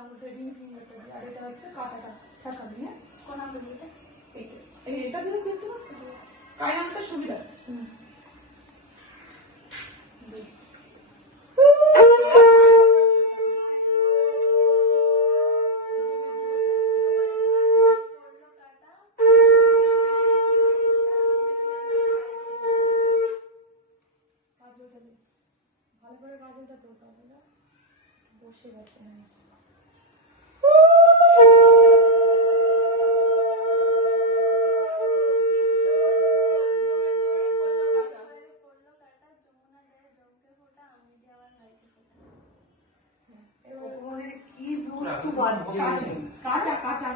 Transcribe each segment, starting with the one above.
আঙুলটা রিং ফিঙ্গারটা দিয়ে, আর এটা হচ্ছে কাঁটাটা ঠেকাবি। হ্যাঁ, কোন আঙুল এটা? এইটা এটা দিয়ে দেখতে পাচ্ছি কায় আঙুলটা সুবিধা। ভালো করে গাজলটা তোর গাজলটা বসে গেছে। হ্যাঁ, কাটা কাটা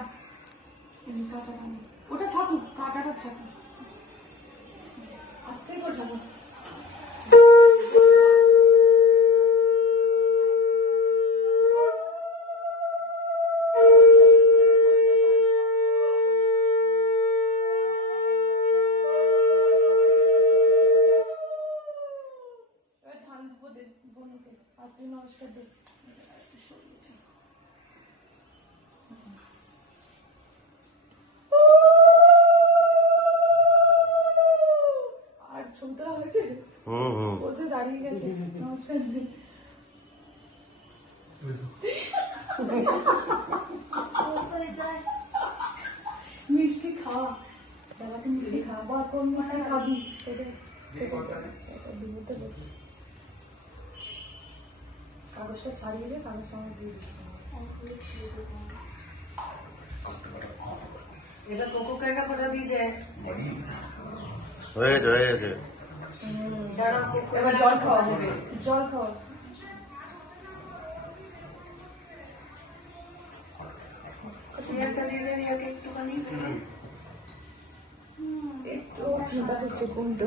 কাটাটা নেই, ওটা থাকুক, কাটাটা থাকুক, আস্তে করে থাকুক। ধান দেবো দে বোনকে, আর তুই নমস্কার দে। আর ছবি তোলা হয়েছে, বসে দাঁড়িয়ে গেছে। নমস্কার দে। মিষ্টি খাওয়া, বাবাকে মিষ্টি খাওয়া, বা কোন মিষ্টি খাবি সেটা দিব তো। কাগজটা ছাড়িয়ে দিয়ে কাগজ সঙ্গে দিয়ে দিচ্ছি। এটা কোকো কেনা ফটো দিয়ে দে। হয়ে গেছে। এবার জল খাওয়া যাবে, জল খাওয়া। রিয়াকে দিয়ে দে, রিয়াকে একটুখানি। একটু চিন্তা করছে কোনটা।